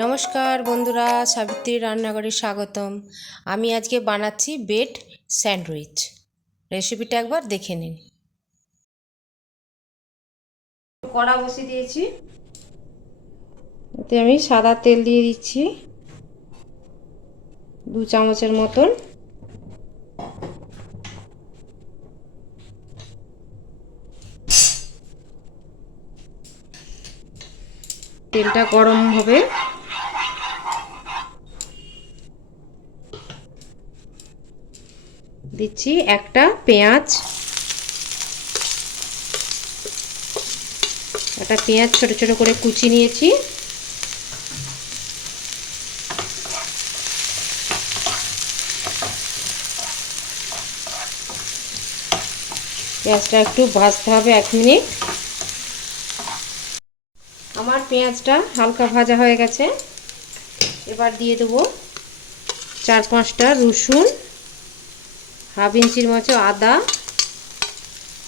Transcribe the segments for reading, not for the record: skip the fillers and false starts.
নমস্কার বন্ধুরা, সাবিত্রী রান্নাঘরে স্বাগতম। আমি আজকে বানাচ্ছি ব্রেড স্যান্ডউইচ। রেসিপিটা একবার দেখে নিন। কড়া বসিয়ে দিয়েছি, এতে আমি সাদা তেল দিয়ে দিচ্ছি 2 চামচের মতন। তেলটা গরম হবে, দিচ্ছি একটা পেঁয়াজ। একটা পেঁয়াজ ছোট ছোট করে কুচি নিয়েছি। পেঁয়াজটা একটু ভাজতে হবে 1 মিনিট। আমার পেঁয়াজটা হালকা ভাজা হয়ে গেছে। এবার দিয়ে দেবো 4-5টা রসুন, হাফ ইঞ্চির মতো আদা,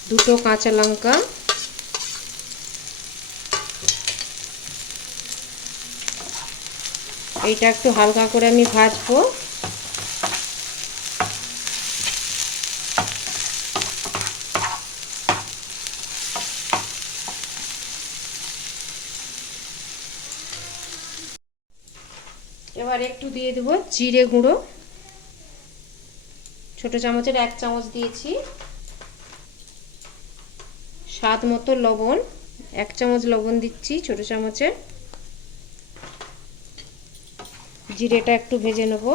2টো কাঁচা লঙ্কা, এইটা একটু হালকা করে আমি ভাজবো। এবার একটু দিয়ে দেবো জিরে গুঁড়ো, ছোট চামচের 1 চামচ দিয়েছি। স্বাদ মতো লবণ, 1 চামচ লবণ দিচ্ছি ছোট চামচের। জিরেটা একটু ভেজে নেব।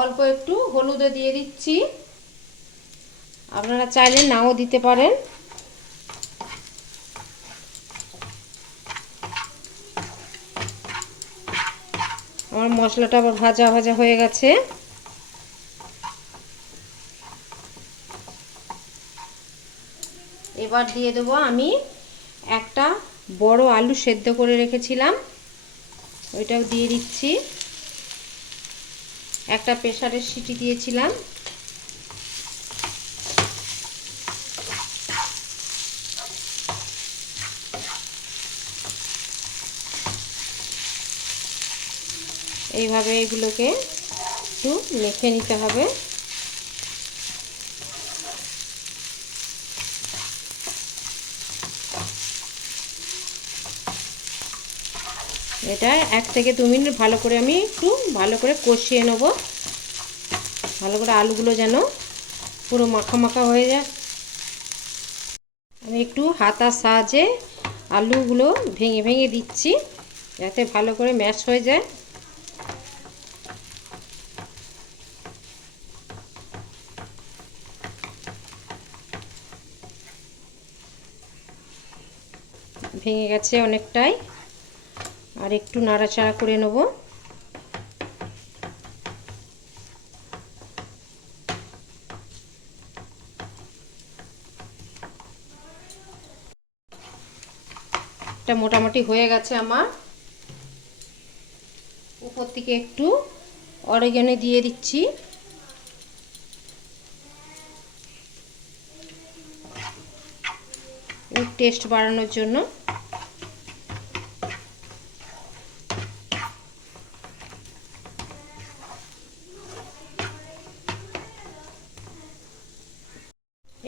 অল্প একটু হলুদে দিয়ে দিচ্ছি, আপনারা চাইলে নাও দিতে পারেন। আমার মশলাটা আবার ভাজা ভাজা হয়ে গেছে। এবার দিয়ে দেবো আমি একটা বড় আলু সেদ্ধ করে রেখেছিলাম, ওইটাও দিয়ে দিচ্ছি। একটা প্রেসারের সিটি দিয়েছিলাম। এইভাবে এগুলোকে একটু মেখে নিতে হবে। এটা 1 থেকে 2 মিনিট ভালো করে আমি একটু ভালো করে কষিয়ে নেব, ভালো করে আলুগুলো যেন পুরো মাখা মাখা হয়ে যায়। আমি একটু হাতার সাহায্যে আলুগুলো ভেঙে ভেঙে দিচ্ছি, যাতে ভালো করে ম্যাশ হয়ে যায়। ভেঙে গেছে অনেকটাই, আর একটু নাড়াচাড়া করে নেব। এটা মোটামুটি হয়ে গেছে আমার। উপর থেকে একটু অরিগ্যানো দিয়ে দিচ্ছি। টেস্ট বাড়ানোর জন্য।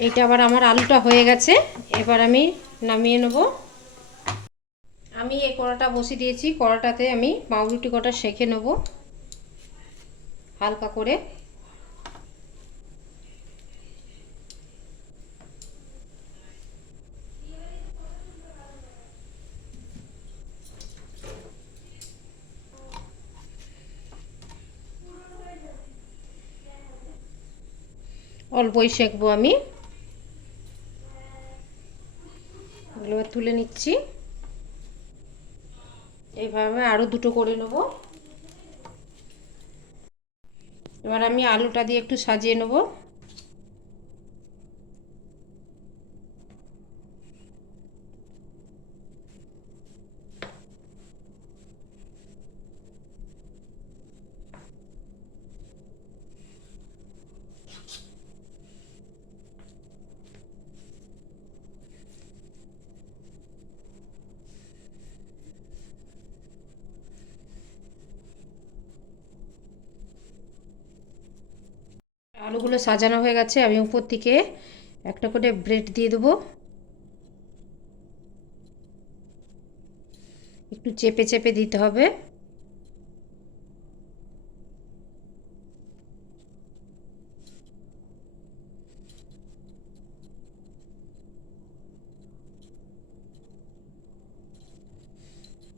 এইটা আবার আমার আলুটা হয়ে গেছে, এবার আমি নামিয়ে নেব। আমি এই কড়াটা বসিয়ে দিয়েছি, কড়াটাতে আমি পাউরুটি কটা সেঁকে নেব হালকা করে। অল্পই সেঁকবো আমি। এগুলো তুলে নিচ্ছি। এইভাবে আরও 2টো করে নেব। এবার আমি আলুটা দিয়ে একটু সাজিয়ে নেব। আলুগুলো সাজানো হয়ে গেছে, আমি উপর থেকে একটা করে ব্রেড দিয়ে দেবো। একটু চেপে চেপে দিতে হবে।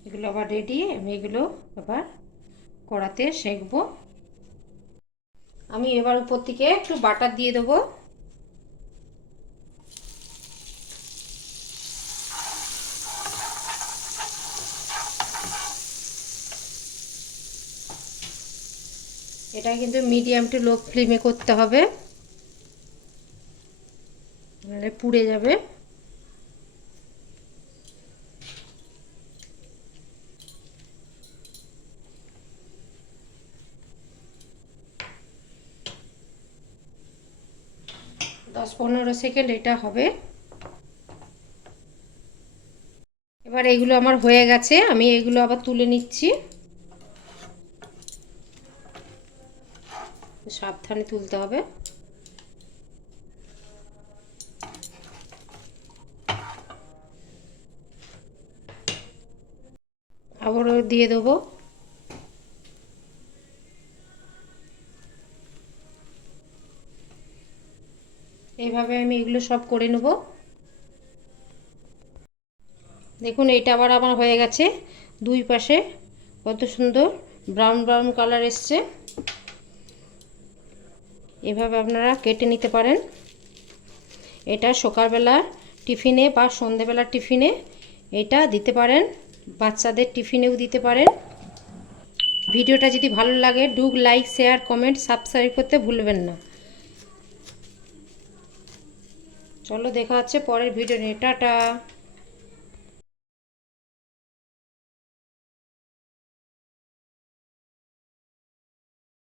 এগুলো আবার রেডি, আমি এগুলো আবার কড়াতে সেঁকবো। আমি এবার উপর থেকে একটু বাটার দিয়ে দেবো। এটা কিন্তু মিডিয়াম টু লো ফ্লেমে করতে হবে, নাহলে পুড়ে যাবে। দশ 15 সেকেন্ড এটা হবে। এবার এগুলো আমার হয়ে গেছে, আমি এগুলো আবার তুলে নিচ্ছি। সাবধানে তুলতে হবে। আবারও দিয়ে দেবো। এইভাবে আমি এগুলো সব করে নেব। দেখুন এটা আবার আমার হয়ে গেছে, দুই পাশে কত সুন্দর ব্রাউন ব্রাউন কালার এসছে। এভাবে আপনারা কেটে নিতে পারেন। এটা সকালবেলা টিফিনে বা সন্ধেবেলা টিফিনে এটা দিতে পারেন, বাচ্চাদের টিফিনেও দিতে পারেন। ভিডিওটা যদি ভালো লাগে do like share comment subscribe করতে ভুলবেন না। চলো দেখা হচ্ছে পরের ভিডিও নিয়ে, টাটা।